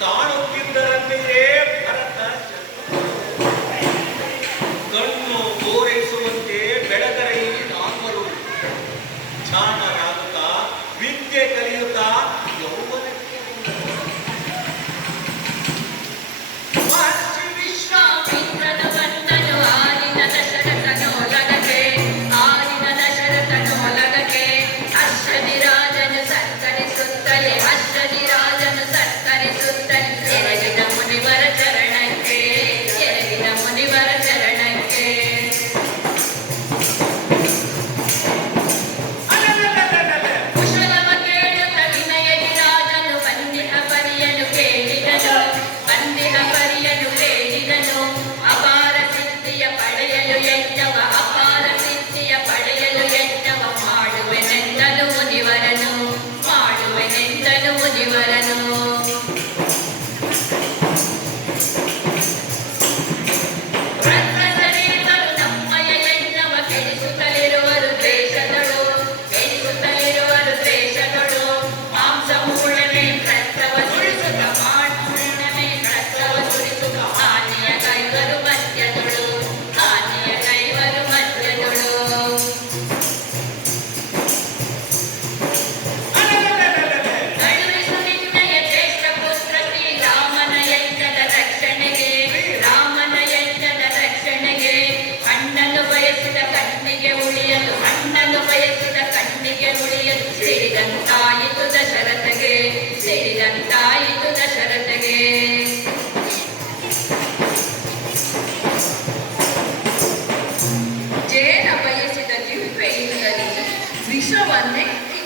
தானும்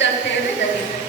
ಅಂತ ಅಂತೇಳಿದರೆ